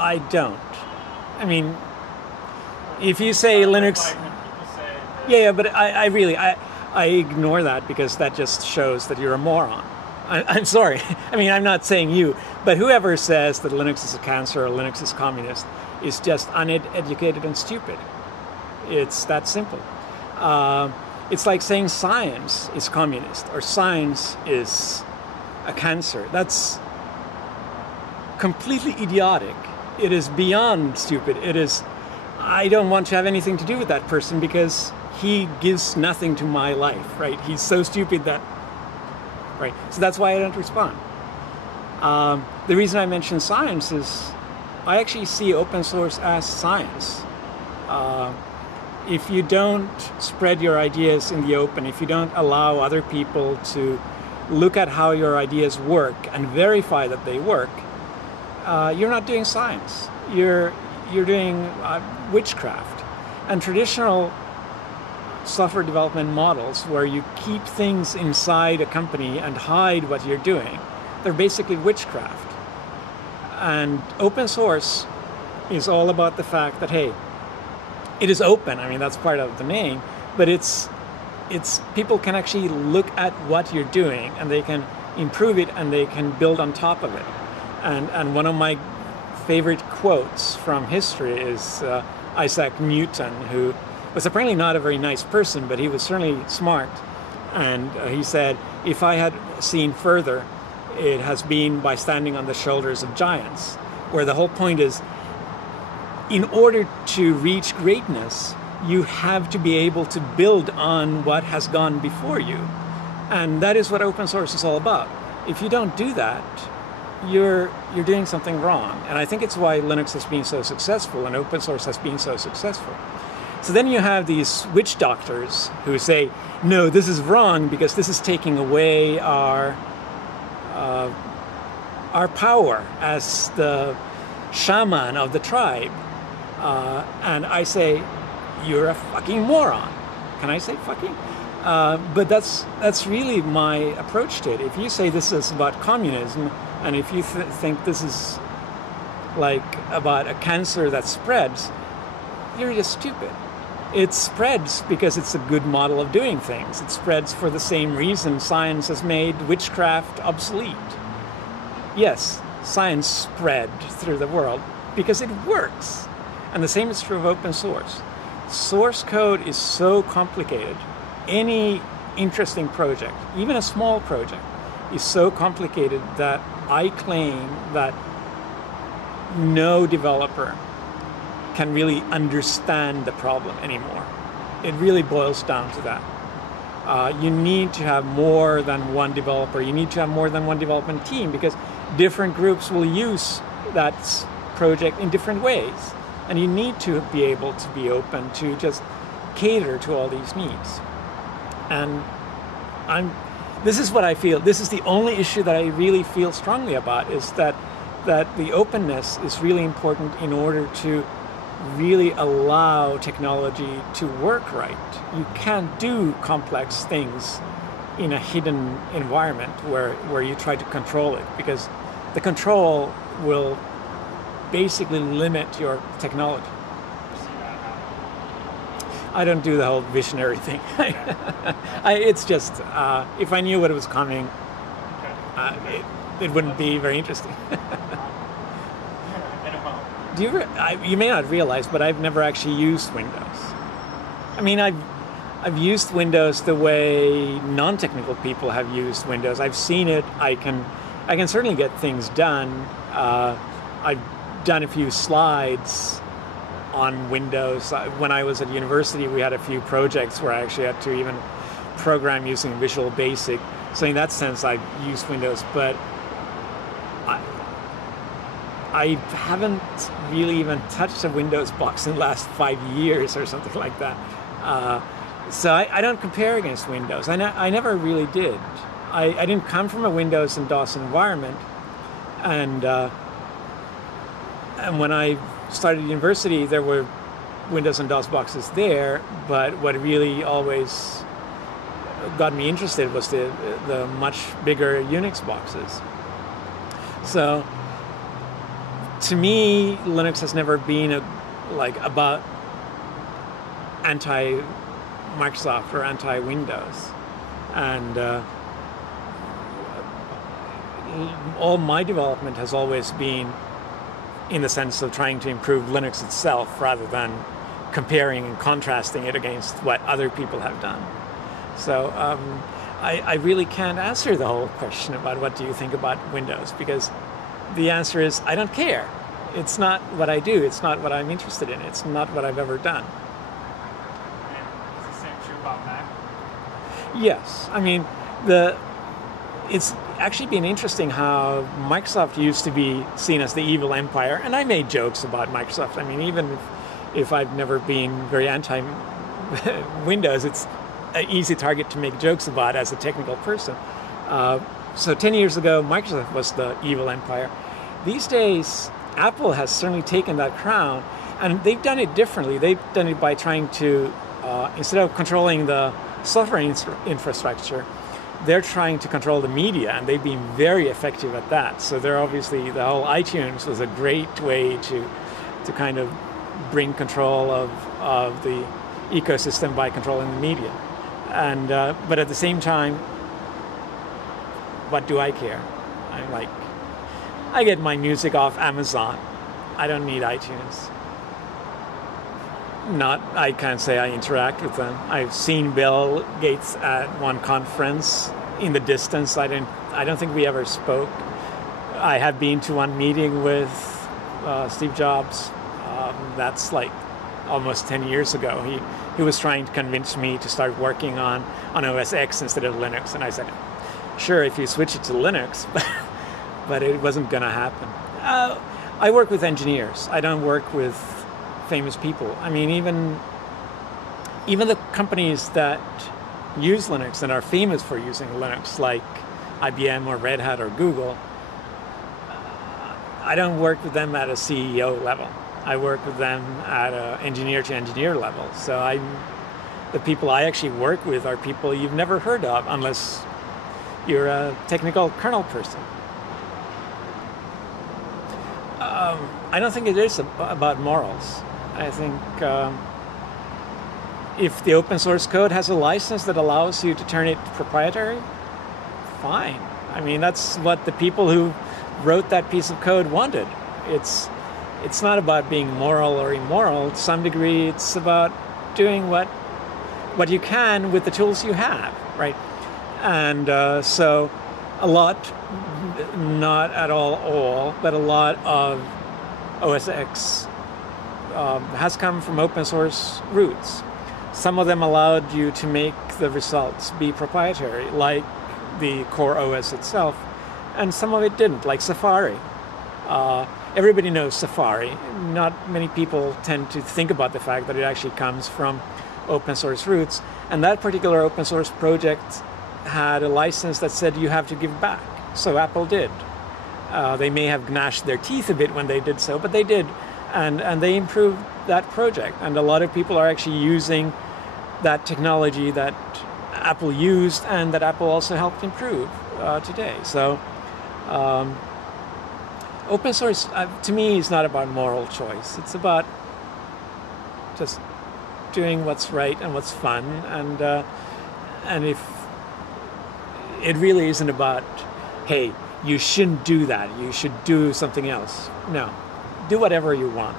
I don't. I mean, if you say Linux, yeah, but I really ignore that because that just shows that you're a moron. I'm sorry. I mean, I'm not saying you, but whoever says that Linux is a cancer or Linux is communist is just uneducated and stupid. It's that simple. It's like saying science is communist or science is a cancer. That's completely idiotic. It is beyond stupid. It is, I don't want to have anything to do with that person because he gives nothing to my life, right? He's so stupid that, right? So that's why I don't respond. The reason I mention science is I actually see open source as science. If you don't spread your ideas in the open, if you don't allow other people to look at how your ideas work and verify that they work, you're not doing science. You're doing witchcraft. And traditional software development models where you keep things inside a company and hide what you're doing, they're basically witchcraft. And open source is all about the fact that, hey, it is open. I mean, that's part of the name, but it's people can actually look at what you're doing and they can improve it and they can build on top of it. And one of my favorite quotes from history is Isaac Newton, who was apparently not a very nice person, but he was certainly smart. And he said, if I had seen further, it has been by standing on the shoulders of giants, where the whole point is, in order to reach greatness, you have to be able to build on what has gone before you. And that is what open source is all about. If you don't do that, you're doing something wrong. And I think it's why Linux has been so successful and open source has been so successful. So then you have these witch doctors who say, no, this is wrong because this is taking away our power as the shaman of the tribe. And I say, you're a fucking moron. Can I say fucking? But that's really my approach to it. If you say this is about communism, and if you think this is like about a cancer that spreads, you're just stupid. It spreads because it's a good model of doing things. It spreads for the same reason science has made witchcraft obsolete. Yes, science spread through the world because it works. And the same is true of open source. Source code is so complicated. Any interesting project, even a small project, is so complicated that I claim that no developer can really understand the problem anymore. It really boils down to that. You need to have more than one developer. You need to have more than one development team because different groups will use that project in different ways. And you need to be able to be open to just cater to all these needs. And this is what I feel. This is the only issue that I really feel strongly about, is that the openness is really important in order to really allow technology to work right. You can't do complex things in a hidden environment where you try to control it, because the control will basically limit your technology. I don't do the whole visionary thing. It's just, if I knew what was coming, it wouldn't be very interesting. You may not realize, but I've never actually used Windows. I mean, I've used Windows the way non-technical people have used Windows. I've seen it. I can certainly get things done. I've done a few slides on Windows. When I was at university, we had a few projects where I actually had to even program using Visual Basic. So in that sense, I've used Windows, but I haven't really even touched a Windows box in the last 5 years or something like that. So I don't compare against Windows. I never really did. I didn't come from a Windows and DOS environment, and when I started university, there were Windows and DOS boxes there, but what really always got me interested was the much bigger Unix boxes. So to me, Linux has never been about anti-Microsoft or anti-Windows, and all my development has always been in the sense of trying to improve Linux itself rather than comparing and contrasting it against what other people have done. So I really can't answer the whole question about what do you think about Windows, because the answer is I don't care. It's not what I do. It's not what I'm interested in. It's not what I've ever done. And is the same true about Mac? Yes. I mean, it's actually been interesting how Microsoft used to be seen as the evil empire, and I made jokes about Microsoft. I mean, even if I've never been very anti-Windows, it's an easy target to make jokes about as a technical person. So 10 years ago, Microsoft was the evil empire. These days, Apple has certainly taken that crown, and they've done it differently. They've done it by trying to, instead of controlling the software infrastructure, they're trying to control the media, and they've been very effective at that. So they're obviously, the whole iTunes was a great way to kind of bring control of the ecosystem by controlling the media. And but at the same time, what do I care? I get my music off Amazon. I don't need iTunes. I can't say I interact with them. I've seen Bill Gates at one conference in the distance. I don't think we ever spoke. I have been to one meeting with Steve Jobs. That's like almost 10 years ago. He was trying to convince me to start working on OS X instead of Linux, and I said, sure, if you switch it to Linux, but it wasn't going to happen. I work with engineers. I don't work with famous people. I mean, even the companies that use Linux and are famous for using Linux, like IBM or Red Hat or Google, I don't work with them at a CEO level. I work with them at an engineer-to-engineer level. So the people I actually work with are people you've never heard of unless you're a technical kernel person. I don't think it is about morals. I think if the open source code has a license that allows you to turn it proprietary, fine. I mean, that's what the people who wrote that piece of code wanted. It's not about being moral or immoral. To some degree, it's about doing what you can with the tools you have, right? And so a lot, not at all, but a lot of OS X has come from open source roots. Some of them allowed you to make the results be proprietary, like the core OS itself, and some of it didn't, like Safari. Everybody knows Safari. Not many people tend to think about the fact that it actually comes from open source roots, and that particular open source project had a license that said you have to give back. So Apple did. They may have gnashed their teeth a bit when they did so, but they did, and they improved that project. And a lot of people are actually using that technology that Apple used and that Apple also helped improve today. So open source, to me, is not about moral choice. It's about just doing what's right and what's fun, and if it really isn't about, hey, you shouldn't do that, you should do something else. No, do whatever you want.